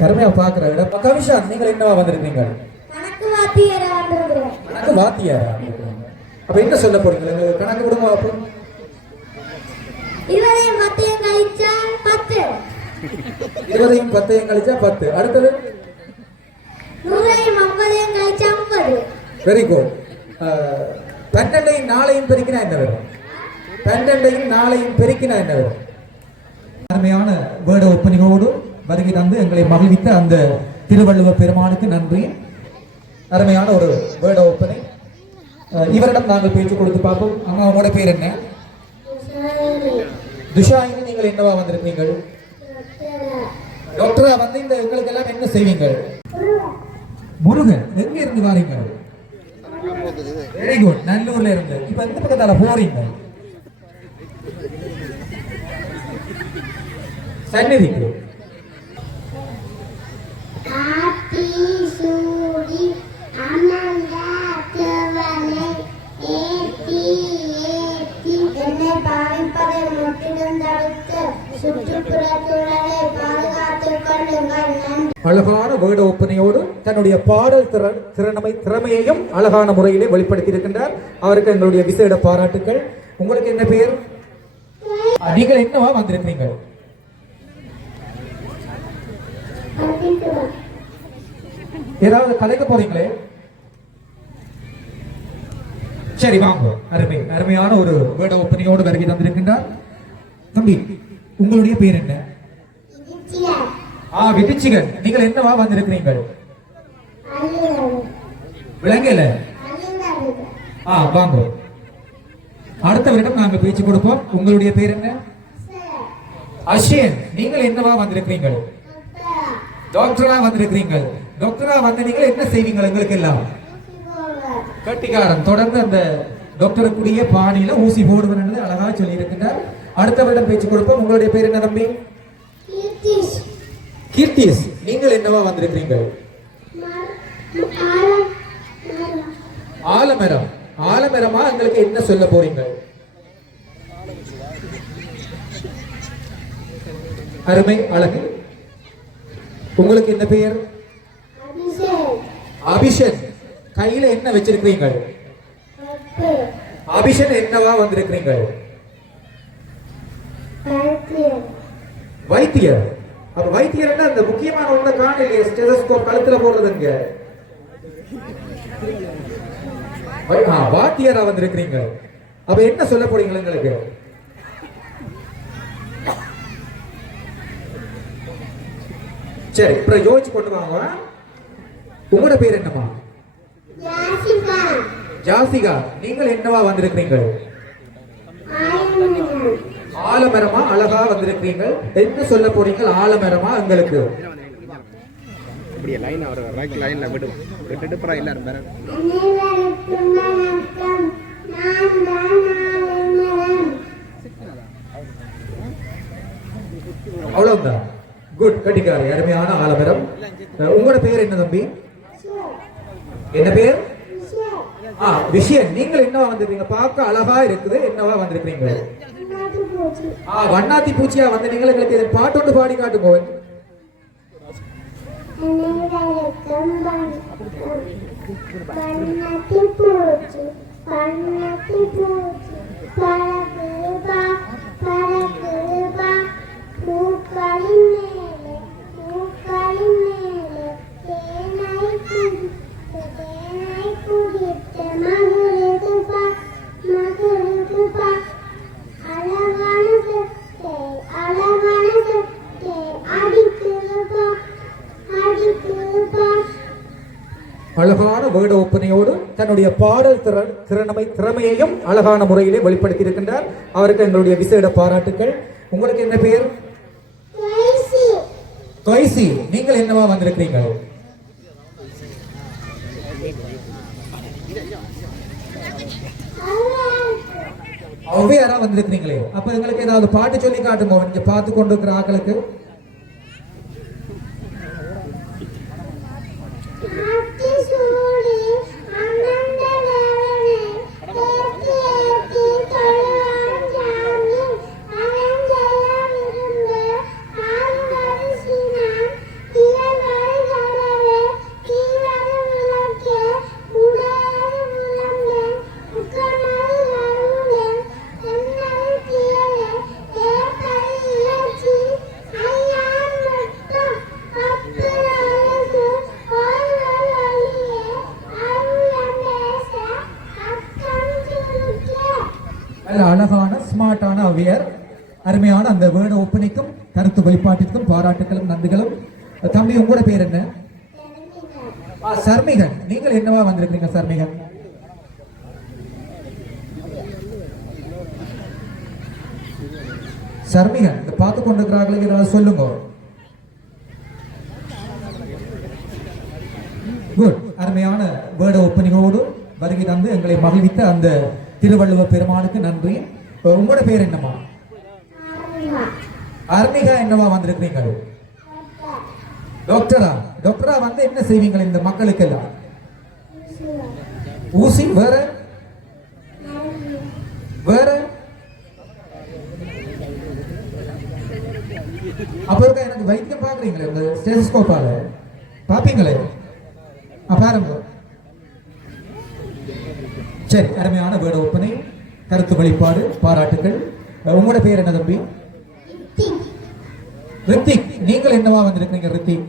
கருமையா பாக்குறேன் கவிஷா நீங்கள் என்னவா வந்திருக்கீங்க கணக்கு வாத்தியரா அப்ப என்ன சொல்ல போறீங்க? கணக்கு கொடுங்க அப்போ. இருபதையும் பத்தையும் கழிச்சா பத்து. இருபதையும் பத்தையும் கழிச்சா பத்து. அடுத்தது? நூறையும் ஐம்பதையும் கழிச்சா ஐம்பது வெரி குட் பன்னெண்டையும் நாளையும் பெருக்கினா என்ன வரும்? பன்னெண்டையும் நாளையும் பெருக்கினா என்ன வரும்? அருமையான வேர்டு ஒப்பனிகளோடு வருகை தந்து எங்களை மகிழ்வித்த அந்த திருவள்ளுவ பெருமானுக்கு நன்றி. அருமையான ஒரு வேர்டு ஒப்பனை. இவரிடம் நாங்கள் பேச்சு கொடுத்து பார்ப்போம். அம்மா உங்களோட பேர் என்ன? துஷாயினி நீங்கள் என்னவா வந்திருக்கீங்கள் டாக்டரா வந்து இந்த எங்களுக்கு எல்லாம் என்ன செய்வீங்க முருகன் எங்க இருந்து வாரீங்க? வெரி குட் நல்லூர்ல இருந்து. இப்ப எந்த பக்கத்தால போறீங்க? நன்றி. அழகான வேர்டு ஒப்பனையோடு தன்னுடைய பாடல் திறன் திறனமை திறமையையும் அழகான முறையிலே வெளிப்படுத்தி இருக்கின்றார் அவருக்கு எங்களுடைய விசேட பாராட்டுக்கள். உங்களுக்கு என்ன பெயர் நீங்கள் என்னவா வந்திருக்கிறீங்க? ஏதாவது கலைக்க போறீங்களே? சரி வாங்க. அருமை. அருமையான ஒரு வேட ஒப்பனையோடு வருகை தந்திருக்கின்றார். தம்பி உங்களுடைய பேர் என்ன? ஆ விதிச்சிகள் நீங்கள் என்னவா வந்திருக்கிறீர்கள்? விளங்கல ஆ வாங்க. அடுத்தவரிடம் நாங்க பேச்சு கொடுப்போம். உங்களுடைய பேர் என்ன? அஷேன் நீங்கள் என்னவா வந்திருக்கிறீர்கள்? டாக்டரா வந்திருக்கிறீர்கள் டாக்டரா வந்து நீங்கள் என்ன செய்வீங்க எங்களுக்கு எல்லாம்? கட்டிக்காரன் தொடர்ந்து அந்த டாக்டருக்குரிய பாணியில ஊசி போடுவேன் என்று அழகா சொல்லி இருக்கின்றார் அடுத்தவரிடம் பேச்சு கொடுப்போம். உங்களுடைய பேர் என்ன தம்பி? கீர்த்திஸ். நீங்கள் என்னவா வந்திருக்கிறீர்கள் ஆரம் ஆலமரம். ஆலமரமா? எங்களுக்கு என்ன சொல்ல போறீங்க? அருமை அழகு. உங்களுக்கு என்ன பெயர்? அபிஷன் கையில என்ன வச்சிருக்கிறீங்க பப்பு அபிஷன் என்னவா வந்திருக்கிறீங்க பருத்தியர் வைத்தியர் அப்ப வைத்தியர்னா அந்த முக்கியமான ஒண்ணு காணலையே ஸ்டெதஸ்கோப் கழுத்துல போடுறதுங்க வாத்தியாரா வந்திருக்கிறீங்க. அப்ப என்ன சொல்ல போறீங்க எங்களுக்கு? சரி அப்புறம் யோசிச்சு கொண்டு வாங்க. உங்களோட பேர் என்னம்மா? யாசிகா ஜாசிகா நீங்கள் என்னவா வந்திருக்கிறீங்க ஆயமன் ஆலமரமா அழகா வந்திருக்கிறீங்க என்ன சொல்ல போறீங்க ஆலமரமா எங்களுக்கு? இப்படியே லைன் அவர் ரைட் லைன்ல விட்டுட்டு அப்புறம் எல்லாரும் ஆயமன் அவ்வளவுதான். குட் கட்டிக்காரி அருமையான ஆலமரம். உங்களோட பேர் என்ன தம்பி? என்ன பேர்? ஆ விஷயம் நீங்கள் என்னவா வந்திருக்கீங்க பார்க்க அழகா இருக்குது. என்னவா வந்திருக்கீங்க ஆ வண்ணாத்தி பூச்சியா வந்து நீங்கள் எங்களுக்கு இது பாட்டு ஒன்று பாடி காட்டுங்க அனைவருக்கும் பூச்சி பூச்சி தன்னுடைய பாடல் திறன் திறனமை திறமையையும் அழகான முறையிலே வெளிப்படுத்தி இருக்கின்றார் அவருக்கு எங்களுடைய விசேட பாராட்டுக்கள். உங்களுக்கு என்ன கைசி. தொய்சி நீங்கள் என்னவா வந்திருக்கிறீங்க ஔவையாரா வந்திருக்கிறீங்களே? அப்ப எங்களுக்கு ஏதாவது பாட்டு சொல்லி காட்டுங்க. நீங்க பார்த்து கொண்டு இருக்கிற ஆக்களுக்கு. அருமையான அந்த வேர்டு ஒப்பனைக்கும் கருத்து வெளிப்பாட்டிற்கும் பாராட்டுகளும் நன்றிகளும். தம்பி உங்களோட பேர் என்ன? சர்மிகன். நீங்கள் என்னவா வந்திருக்கீங்க சர்மிகன்? சர்மிகன் இதை பார்த்து கொண்டிருக்கிறார்கள் சொல்லுங்க. குட் அருமையான வேர்டு ஓப்பனிங்கோடு வருகை தந்து எங்களை மகிழ்வித்த அந்த திருவள்ளுவர் பெருமானுக்கு நன்றி. உங்களோட பேர் என்னம்மா? அர்ணிகா என்னவா வந்திருக்கிறீங்க டாக்டரா டாக்டரா வந்து என்ன செய்வீங்க இந்த மக்களுக்கு எல்லாம் ஊசி வேற? வேற? அப்ப இருக்க எனக்கு வைத்தியம் பாக்குறீங்களே இந்த ஸ்டெதஸ்கோப்பால பாப்பீங்களே பாருங்க. சரி அருமையான வேட ஒப்பனை கருத்து வெளிப்பாடு பாராட்டுகள் உங்களோட பேர் என்ன தம்பி? ரித்திக் நீங்கள் என்னவா வந்திருக்கீங்க ரித்திக்?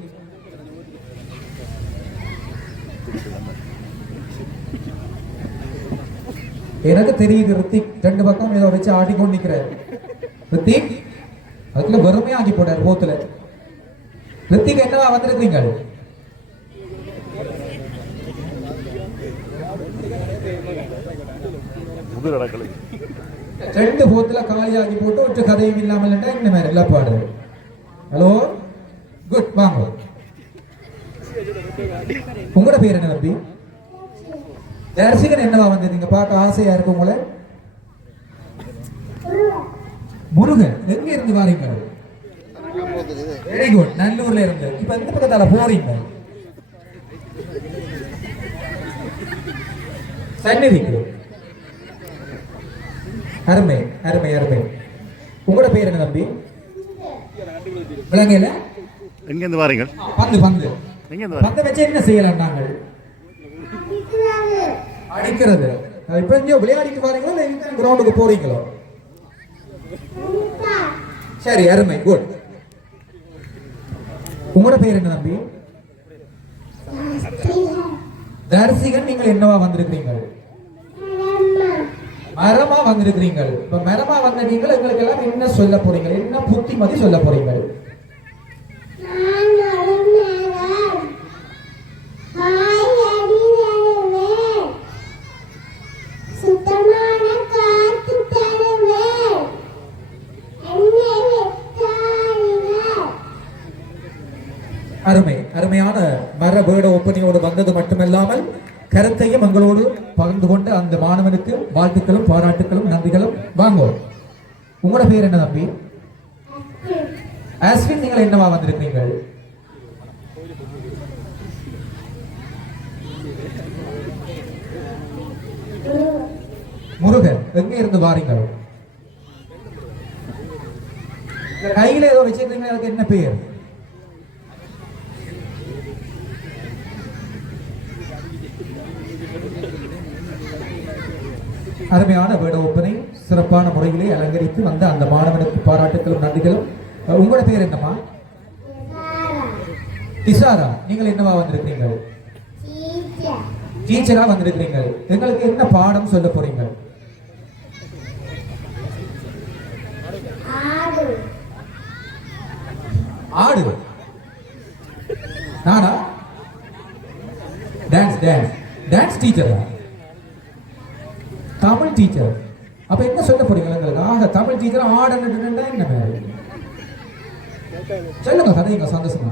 எனக்கு தெரியுது ரித்திக் ரெண்டு பக்கம் ஏதோ வச்சு ஆடிக்கொண்டு நிக்கிறார். ரித்திக் அதுக்குள்ள வெறுமையா ஆக்கி போட்டார் போத்துல. ரித்திக் என்னவா நடக்கலை ரெண்டு போத்துல காலியாகி போட்டு ஒரு கதையும் இல்லாமல் என்ன மாதிரி எல்லாம் பாடு? ஹலோ குட் வாங்க. உங்களோட பேர் என்ன தம்பி? தரிசிகன் என்னவா வந்திருந்தீங்க பார்க்க ஆசையா இருக்கு உங்களை? முருகன் எங்க இருந்து வாரீங்க? வெரி குட் நல்லூர்ல இருந்து. இப்ப எந்த பக்கத்தால போறீங்க? சன்னிதிக்கு. அருமை அருமை அருமை. உங்களோட பேர் என்ன தம்பி? விளங்கல எங்கேருந்து வாரீங்க? பந்து பந்து. எங்கேருந்து பந்தை வச்சு என்ன செய்யலாம் நாங்கள்? அடிக்கிறது. இப்ப எங்கேயோ விளையாடிட்டு வாரீங்களோ? இல்லை கிரவுண்டுக்கு போறீங்களோ? சரி அருமை. குட் உங்களோட பேர் என்ன தம்பி? தரிசிகன் நீங்கள் என்னவா வந்திருக்கிறீங்க மரமா வந்திருக்கிறீங்க இப்ப மரமா வந்த நீங்கள் எங்களுக்கு எல்லாம் என்ன சொல்ல போறீங்க? என்ன புத்திமதி சொல்ல போறீங்க? அருமை அருமையான மர வேட ஒப்பனையோடு வந்தது மட்டுமல்லாமல் கருத்தையும் எங்களோடு பகிர்ந்து கொண்ட அந்த மாணவனுக்கு வாழ்த்துக்களும் பாராட்டுக்களும் நன்றிகளும் வாங்குவோம். உங்களோட பேர் என்ன தம்பி? ஆஸ்வின் நீங்கள் என்னவா வந்திருக்கீங்க முருகன் எங்க இருந்து வாரீங்க கையில ஏதோ வச்சிருக்கீங்களா அதுக்கு என்ன பேர்? அருமையான வேட ஒப்பனை சிறப்பான முறையிலே அலங்கரித்து வந்த அந்த மாணவனுக்கு பாராட்டுகளும் நன்றிகளும். உங்களோட பேர் என்னம்மா? திசாரா நீங்கள் என்னவா வந்திருக்கீங்க டீச்சரா வந்திருக்கிறீங்க. எங்களுக்கு என்ன பாடம் சொல்ல போறீங்க? ஆடு. நானா? டான்ஸ் டான்ஸ் டான்ஸ் டீச்சரா தமிழ் டீச்சர் அப்போ என்ன சொல்ல போறீங்க எங்களுக்கு ஆக தமிழ் டீச்சர் ஆடன்னு என்ன சொல்லுங்க கதைங்க சந்தோஷமா?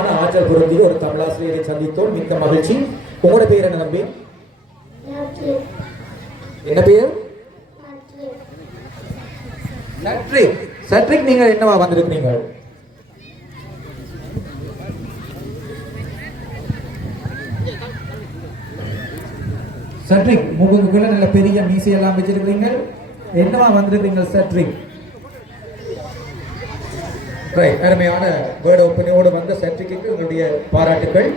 அருமையான ஆற்றல் பொருந்திய ஒரு தமிழாசிரியரை சந்தித்தோம். மிக்க மகிழ்ச்சி. உங்களோட பேர் என்ன நன்றி. என்ன பேர்? சட்ரிக் சட்ரிக் நீங்க என்னவா வந்திருக்கிறீங்க? சட்ரிக் முகங்குள்ள நல்ல பெரிய மீசையெல்லாம் வச்சிருக்கிறீங்க. என்னவா வந்திருக்கிறீங்க சட்ரிக் ரைட் அருமையான வேர்டு ஒப்பனையோடு வந்த சர்ச்சைக்கு உங்களுடைய பாராட்டுகள்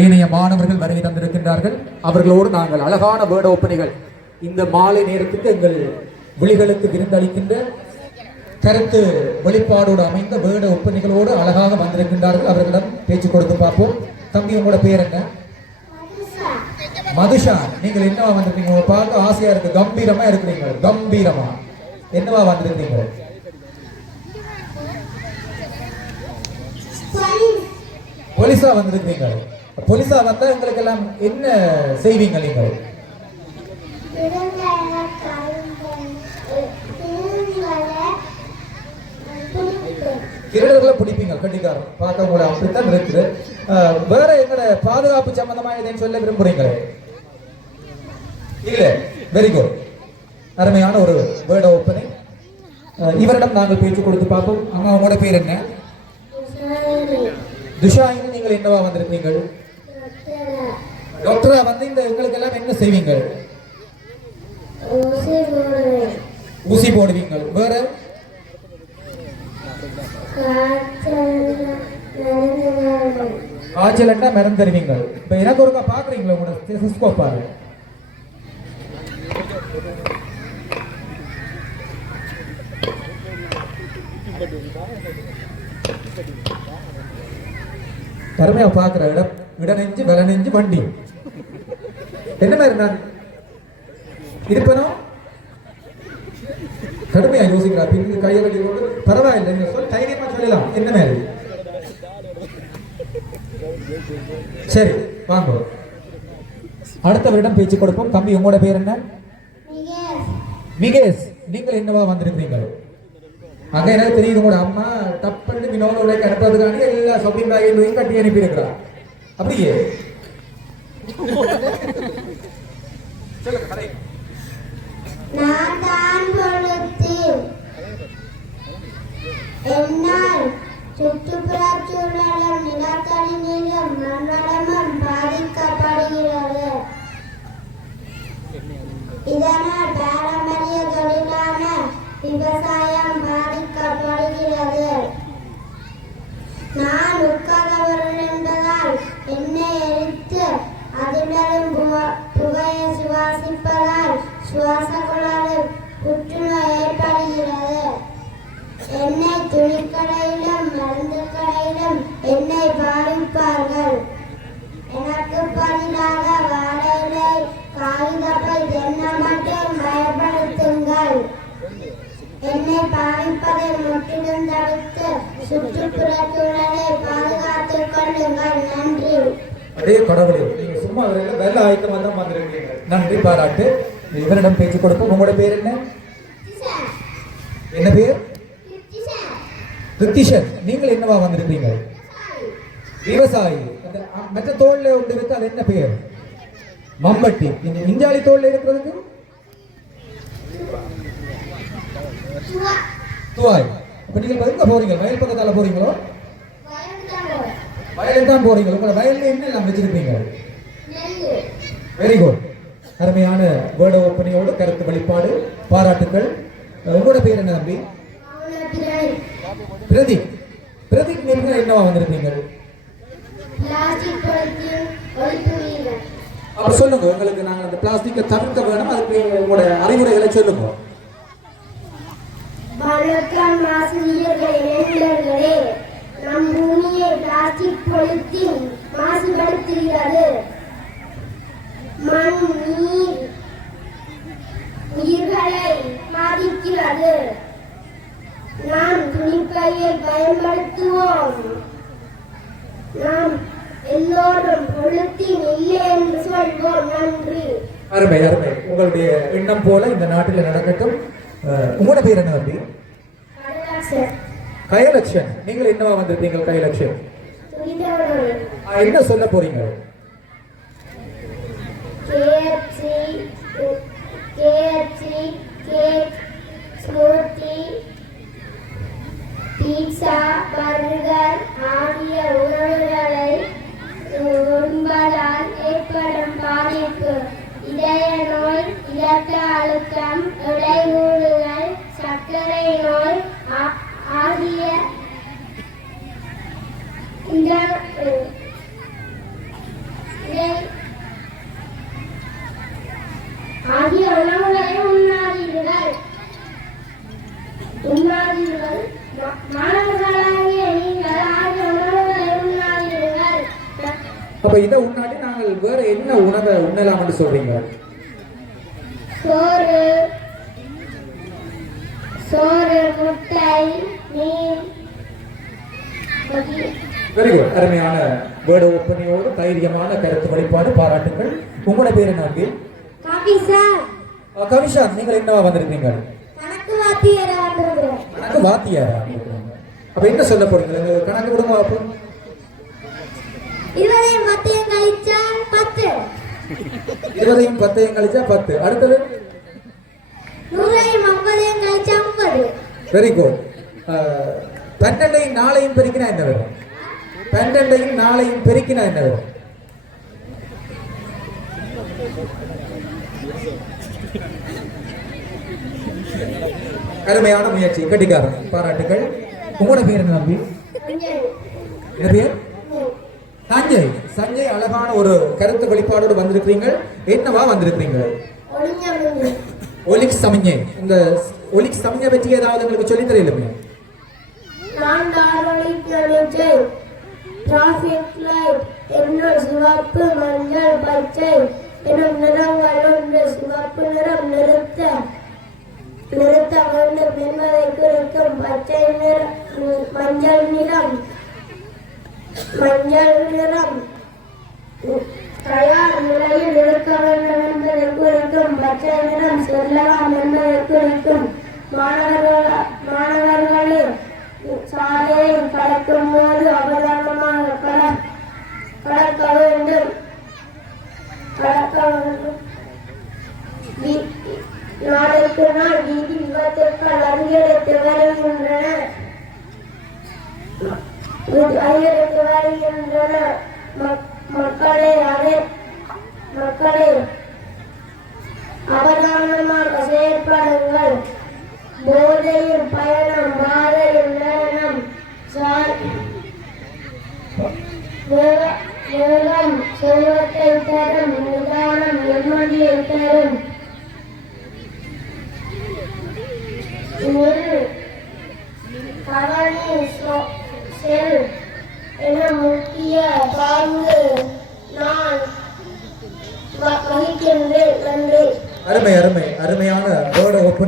ஏனைய மாணவர்கள் வருகை தந்திருக்கின்றார்கள். அவர்களோடு நாங்கள் அழகான வேர்டு ஒப்பனைகள் இந்த மாலை நேரத்துக்கு எங்கள் விழிகளுக்கு விருந்தளிக்கின்ற கருத்து வெளிப்பாடோடு அமைந்த வேர்டு ஒப்பனைகளோடு அழகாக வந்திருக்கின்றார்கள். அவர்களிடம் பேச்சு கொடுத்து பார்ப்போம். தம்பி உங்களோட பேர் என்ன? மதுஷா. நீங்கள் என்னவா வந்திருக்கீங்க? பார்க்க ஆசையா இருக்கு. கம்பீரமா இருக்கிறீங்க. கம்பீரமா. என்னவா வந்திருக்கீங்க? போலீஸா வந்திருக்கீங்க? போலீஸா வந்தா எங்களுக்கு எல்லாம் என்ன செய்வீங்க நீங்கள்? திருடர்களை பிடிப்பீங்க கண்டிக்காரம். பார்க்க கூட அப்படித்தான் இருக்குது. வேற எங்களோட பாதுகாப்பு சம்பந்தமா எதையும் சொல்ல விரும்புறீங்களே? இல்ல. வெரி குட் அருமையான ஒரு வேர்ட் ஓப்பனிங் இவரிடம் நாங்கள் பேச்சு கொடுத்து பார்ப்போம். அம்மா உங்களோட பேர் என்ன? துஷாயின்னு நீங்கள் என்னவா வந்திருக்கீங்க டாக்டரா வந்து இந்த எங்களுக்கு எல்லாம் என்ன செய்வீங்க ஊசி போடுவீங்க வேற? காய்ச்சல்னா மருந்து தருவீங்க இப்ப எனக்கு ஒருக்கா பாக்குறீங்களா உங்களோட ஸ்டெத்தோஸ்கோப் பாரு கருமையா பாக்குற இடம் இட நெஞ்சு வில நெஞ்சு வண்டி. என்ன மாதிரி நான் இருப்பனோ? கடுமையா யோசிக்கிறா பின்னு கையை கட்டி கொண்டு பரவாயில்லை நீங்க சொல் தைரியமா சொல்லலாம். என்ன மாதிரி? சரி வாங்க. அடுத்தவரிடம் பேச்சு கொடுப்போம். தம்பி உங்களோட பேர் என்ன? மிகேஷ் விகேஷ் நீங்கள் என்னவா வந்திருக்கிறீங்க? அங்க எனக்கு தெரியுது உங்களோட அம்மா தப்பன்னு வினோத உடைக்கு அனுப்புறதுக்காண்டி எல்லா ஷாப்பிங் பேக்கையும் கட்டி அனுப்பி இருக்கிறா அப்படியே. நான் தான் பொழுத்தேன் என்னால் சுற்றுப்புறச் சூழலும் நிலத்தடி நீரும் பாதிக்கப்படுகிறது. இதனால் பாரம்பரிய தொழிலான விவசாயம் பாதிக்கப்படுகிறது நான் உட்கார்ந்தவர்கள் என்பதால் எண்ணெய் எரித்து அதிலும் புகையை சுவாசிப்பதால் சுவாச குழாயில் புற்றுநோய் ஏற்படுகிறது. எண்ணெய் துணிக்கடையிலும் மருந்து கடையிலும் எண்ணெய் பாவிப்பார்கள் எனக்கு பதிலாக வாழையிலே காகிதப்பை என்ன மட்டும் பயன்படுத்துங்கள். என்னை பாவிப்பதை முற்றிலும் தடுத்து சுற்றுப்புறத்துடன் அதே கடவுளே நீங்க சும்மா வரல வெள்ள ஆயத்தமா தான் வந்திருக்கீங்க நன்றி பாராட்டு. இவரிடம் பேச்சு கொடுப்போம். உங்களோட பேர் என்ன? என்ன பேர்? ரித்திஷன். நீங்கள் என்னவா வந்திருப்பீங்க? விவசாயி. அந்த மற்ற தோல்ல ஒன்று இருக்கு அது என்ன பெயர்? மம்பட்டி. இந்த இஞ்சாலி தோல்ல இருக்கிறதுக்கு? துவாய். அப்ப நீங்கள் எங்க போறீங்க? வயல் பக்கத்தால போறீங்களோ? வயலுக்கு தான் போறீங்க. உங்களோட வயல்ல என்ன எல்லாம் வச்சிருக்கீங்க வெரி குட் அருமையான வேர்டு ஓப்பனியோடு கருத்து வெளிப்பாடு பாராட்டுக்கள். அஹ் உங்களோட பேர் என்ன தம்பி? பிரதீப். பிரதீப் நீங்க என்னவா பிளாஸ்டிக் வீரர் அப்ப சொல்லுங்க உங்களுக்கு நாங்க அந்த பிளாஸ்டிக்கை தவிர்க்க வேணும். அதுக்கு உங்களோட அறிவுரைகளை சொல்லுங்க. வணக்கம் ஆசிரியர்களே நம் பூமியை பிளாஸ்டிக் பொலித்தீன் மாசுபடுத்துகிறது. மண் நீர் உயிர்களை பாதிக்கிறது. நாம் துணிப்பையை பயன்படுத்துவோம். நாம் எல்லோரும் பொழுத்தின் இல்லை என்று சொல்வோம். நன்றி. அருமை அருமை. உங்களுடைய எண்ணம் போல இந்த நாட்டில் நடக்கட்டும். உங்களோட பேர் என்ன தம்பி? கைலட்சியம் நீங்கள் என்னவா வந்திருப்பீங்க கயலட்சன் என்ன சொல்ல போறீங்க? கேஎஃப்சி கேஎஃப்சி கேக் ஸ்மூத்தி அப்ப இதை உண்ணாட்டி நாங்கள் வேற என்ன உணவை உண்ணலாம்னு சொல்றீங்க? சோறு சோறு முட்டை மீன் வெரி குட் அருமையான வேர்டு ஒப்பனையோடு தைரியமான கருத்து வெளிப்பாடு பாராட்டுங்கள். உங்களோட பேர் என்ன கவிஷா. நீங்கள் என்னவா வந்திருக்கீங்க கணக்கு வாத்தியரை அப்ப என்ன சொல்ல போறீங்க? கணக்கு விடுங்க அப்போ இருபதையும் பத்தையும் கழிச்சால் பத்து. இருபதையும் பத்தையும் கழிச்சா பத்து. அடுத்தது? நூறையும் ஐம்பதையும் கழிச்சா ஐம்பது வெரி குட் பன்னெண்டையும் நாளையும் பெருக்கினா என்ன வரும்? பன்னெண்டையும் நாளையும் பெருக்கினா என்ன வரும்? அருமையான முயற்சி. கட்டிக்காரன் பாராட்டுகள். உங்களோட பேர் என்ன தம்பி? என்ன பேர்? சஞ்சய் சஞ்சய் அழகான ஒரு கருத்து வெளிப்பாடோடு வந்திருக்கிறீங்க. என்னவா வந்திருக்கிறீங்க? ஒளிஞ்ச ஒளிஞ்சு ஒலிக் சமஞ்சை இந்த ஒலிக் சமிஞை பற்றி ஏதாவது உங்களுக்கு சொல்லி தெரியலுமே நான் டார்வலிக்கு டிராஃபிக் லைட் என்ன சிவப்பு மஞ்சள் பச்சை எனும் நிறங்கள் ஒன்று சிவப்பு நிறம் நிறுத்த நிறுத்த வேண்டும் என்பதை குறிக்கும் பச்சை நிறம் மஞ்சள் நிறம் மஞ்சள் நிறம் தயார் நிலையில் இருக்க வேண்டும் என்பதை குறிக்கும் பச்சை நிறம் செல்லலாம் என்பதை குறிக்கும் மாணவர்கள் மாணவர்களே சாலையை கடக்கும் போது அவதானமாக கட கடக்க வேண்டும். கடக்க வேண்டும். வி- நாளுக்கு நாள் வீதி விபத்துக்கள் அதிகரித்து வருகின்றன. அதிகரித்து வருகின்றன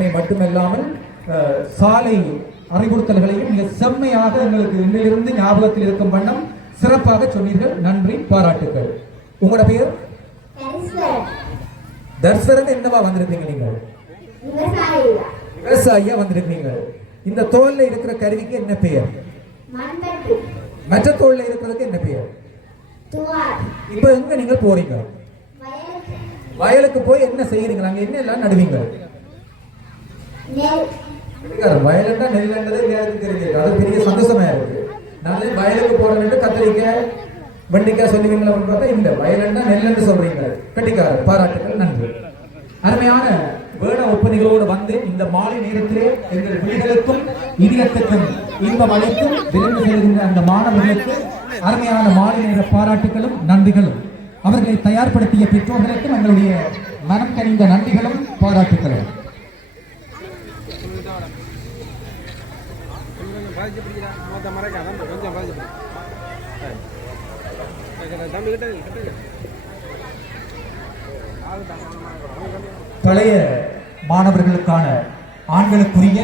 ஒப்பனை மட்டுமல்லாமல் சாலை அறிவுறுத்தல்களையும் மிக செம்மையாக எங்களுக்கு இன்னிலிருந்து ஞாபகத்தில் இருக்கும் வண்ணம் சிறப்பாக சொன்னீர்கள். நன்றி பாராட்டுகள் உங்களோட பெயர்? தர்சரன் என்னவா வந்திருக்கீங்க நீங்கள்? விவசாயியா? வந்திருக்கீங்க. இந்த தோல்ல இருக்கிற கருவிக்கு என்ன பெயர்? மற்ற தோல்ல இருக்கிறதுக்கு என்ன பெயர்? இப்ப எங்க நீங்க போறீங்க? வயலுக்கு. போய் என்ன செய்யறீங்க அங்க என்ன எல்லாம் நடுவீங்க? வயலண்டா நெல்லண்டது எல்லாருக்கும் அது பெரிய சந்தோஷமா இருக்கு. நாளை வயலுக்கு போறேன்னு கத்திரிக்காய் வெண்டிக்காய் சொல்லுவீங்களா அப்படின்னு பார்த்தா இந்த வயலண்டா நெல்லண்டு சொல்றீங்க. கட்டிக்காரர் பாராட்டுகள் நன்றி. அருமையான வேட ஒப்பனைகளோடு வந்து இந்த மாலை நேரத்திலே எங்கள் விழிகளுக்கும் இதயத்துக்கும் இன்பம் அளித்தும் விரைந்து செய்கின்ற அந்த மாணவர்களுக்கு அருமையான மாலை நேர பாராட்டுகளும் நன்றிகளும். அவர்களை தயார்படுத்திய பெற்றோர்களுக்கும் எங்களுடைய மனம் கனிந்த நன்றிகளும் பாராட்டுகளும் கொஞ்சம் பாதிச்சு மற்ற மொத்த மறைக்காதான் கொஞ்சம் பாதிச்சு தம்பி கிட்ட கிட்ட பழைய மாணவர்களுக்கான ஆண்களுக்குரிய